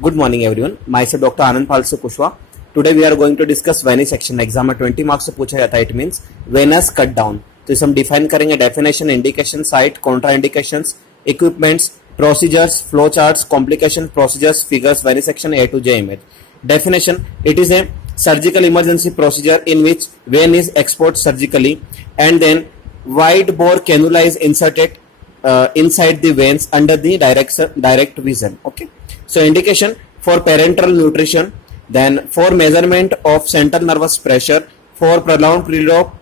Good morning everyone. Myself Dr. Anand Palse Kushwa. Today we are going to discuss venesection. Exam में 20 marks से पूछा जाता है. It means venous cut down. तो इसे हम डिफाइन करेंगे. Definition, indication, site, contraindications, equipments, procedures, flow charts, complication, procedures, figures, venesection A to J image. Definition: it is a surgical emergency procedure in which vein is exposed surgically and then wide bore cannula is inserted inside the veins under the direct vision. Okay. So indication: for parenteral nutrition, then for measurement of central nervous pressure, for prolonged period of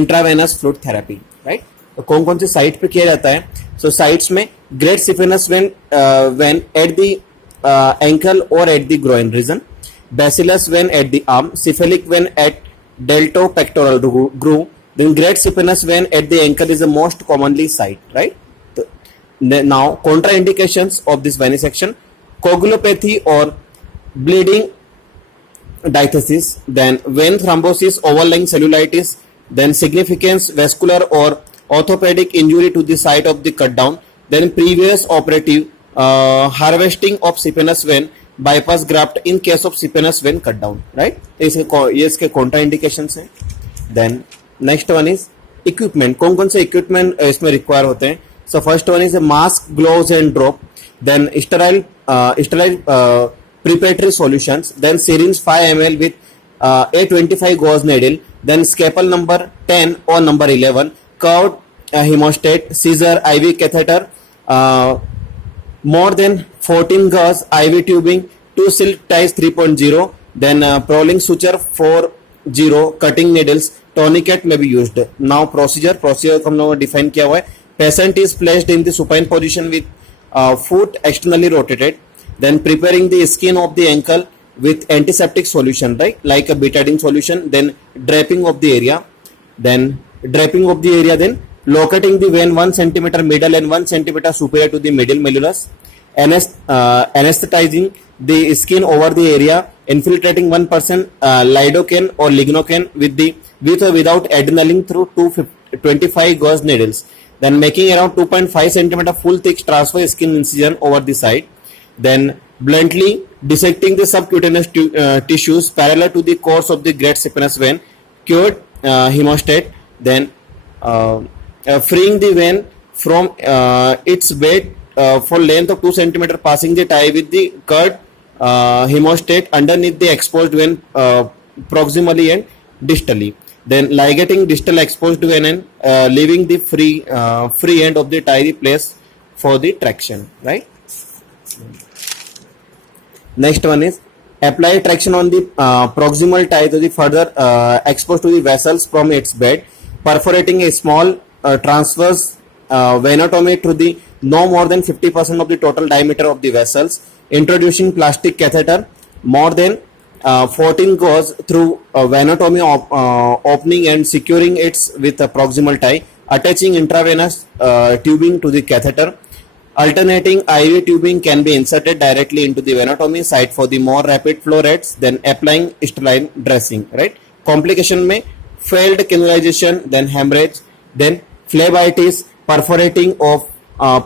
intravenous fluid therapy. Right. तो कौन से site पे किया जाता है? So sites में great saphenous vein at the ankle or at the groin region, bacillus vein at the arm, cephalic vein at deltopectoral groove. Then great saphenous vein at the ankle is the most commonly site. Right. So, now contraindications of this venesection: coagulopathy or bleeding diathesis, then vein thrombosis, overlying cellulitis, then significant vascular or orthopedic injury to the site of the cut down, then previous operative harvesting of saphenous vein, bypass graft in case of saphenous vein cut down. Right. ये इसके contraindications हैं. Then next one is equipment. कौन से equipment इसमें require होते हैं? So first one is a mask, gloves and drop. Then sterile preparatory solutions. Then syringe 5 ml with A25 gauge needle. Then scalpel number 10 or number 11. Curved hemostat, scissor, IV catheter, more than 14 gauge IV tubing, 2 silk ties 3.0. Then prowling suture 4.0, cutting needles, tourniquet may be used. Now procedure को हम लोगों ने define किया हुआ है. Patient is placed in the supine position with foot externally rotated. Then preparing the skin of the ankle with antiseptic solution, right, like a betadine solution. Then draping of the area. Then locating the vein 1 cm middle and 1 cm superior to the middle malleolus. Anesthetizing the skin over the area. Infiltrating 1% lidocaine or lignocaine with or without adrenaline through 25 gauge needles. Then making around 2.5 cm full thick transverse skin incision over the side. Then bluntly dissecting the subcutaneous tissues parallel to the course of the great saphenous vein. Cured hemostat. Then freeing the vein from its bed for length of 2 cm, passing the tie with the curved hemostat underneath the exposed vein proximally and distally. Then ligating distal exposed vein and leaving the free end of the tie place for the traction. Right. Next one is apply traction on the proximal tie to the further exposed to the vessels from its bed, perforating a small transverse venotomy to the no more than 50% of the total diameter of the vessels, introducing plastic catheter more than 14 gauge through venotomy opening and securing it with a proximal tie, attaching intravenous tubing to the catheter. Alternating IV tubing can be inserted directly into the venotomy site for the more rapid flow rates. Then applying sterile dressing. Right. Complication में failed cannulization, then hemorrhage, then phlebitis, perforating of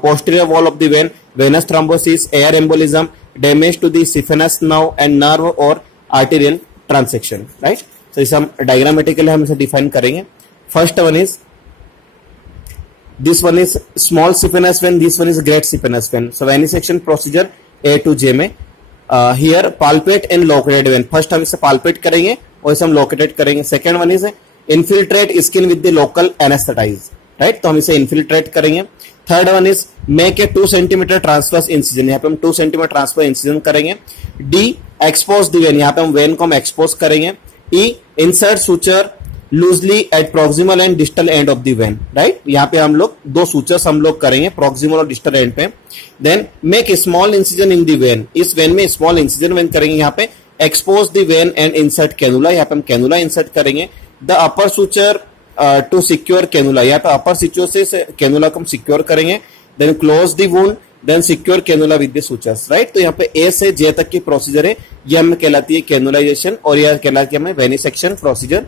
posterior wall of the vein, venous thrombosis, air embolism, damage to the saphenous nerve and nerve or arterial transection. Right. So इसे हम diagrammatically हम इसे define करेंगे. First one is this one is small saphenous vein, this one is great saphenous vein. So venesection procedure A to J में here palpate and locate vein. First हम इसे palpate करेंगे और इसे हम locate करेंगे. Second one is infiltrate skin with the local anesthetize. Right. तो हम इसे infiltrate करेंगे. Third one is make a 2 cm transverse incision. यहाँ पे हम 2 cm transverse incision करेंगे. D expose the vein. यहाँ पे हम vein को हम expose करेंगे. E insert suture loosely at proximal and distal end of the vein. Right. यहाँ पे हम लोग 2 sutures हम लोग करेंगे proximal और distal end पे. Then make a small incision in the vein. इस vein में small incision vein करेंगे. यहाँ पे expose the vein and insert cannula. यहाँ पे हम cannula insert करेंगे. The upper suture to secure cannula. यहाँ पे upper suture से cannula को हम secure करेंगे. Then close the wound. Then secure cannula with the sutures. Right. तो यहाँ पे A से J तक की प्रोसीजर है. ये हमें कहलाती है cannulization और यह कहलाती है हमें venesection procedure.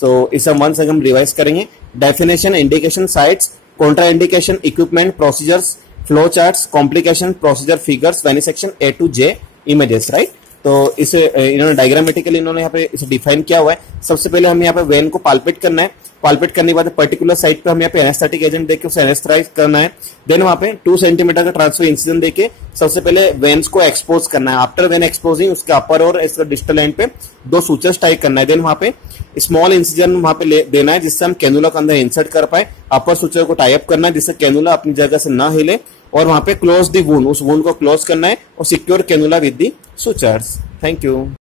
So इसे हम once हम रिवाइज करेंगे. Definition, indication, sites, contraindication, equipment, procedures, flow charts, complication, procedure, figures, venesection A to J images, right. तो इसे इन्होंने डायग्रामेटिकली इन्होंने यहाँ पे इसे डिफाइन किया हुआ है। सबसे पहले हम यहाँ पे वेन को पाल्पेट करना है, पाल्पेट करने के बाद पर्टिकुलर साइट पे हम यहाँ पे एनेस्थेटिक एजेंट देके उसे एनेस्थेटाइज करना है। देन वहाँ पे 2 सेंटीमीटर का ट्रांसफर इंसिजन देके सबसे पहले वेन्स को एक्सपोज करना है। आफ्टर वेन एक्सपोजिंग उसके अपर और इसका डिस्टल एंड पे 2 सूचर्स टाइप करना है। देन वहाँ पे स्मॉल इंसिजन वहाँ पे देना है जिससे हम कैनुला के अंदर इंसर्ट कर पाए। अपर सूचर को टाइप करना है जिससे कैनुला अपनी जगह से ना हिले, और वहाँ पे क्लोज दी वूंड, उस वूंड को क्लोज करना है और secure cannula with the sutures. Thank you.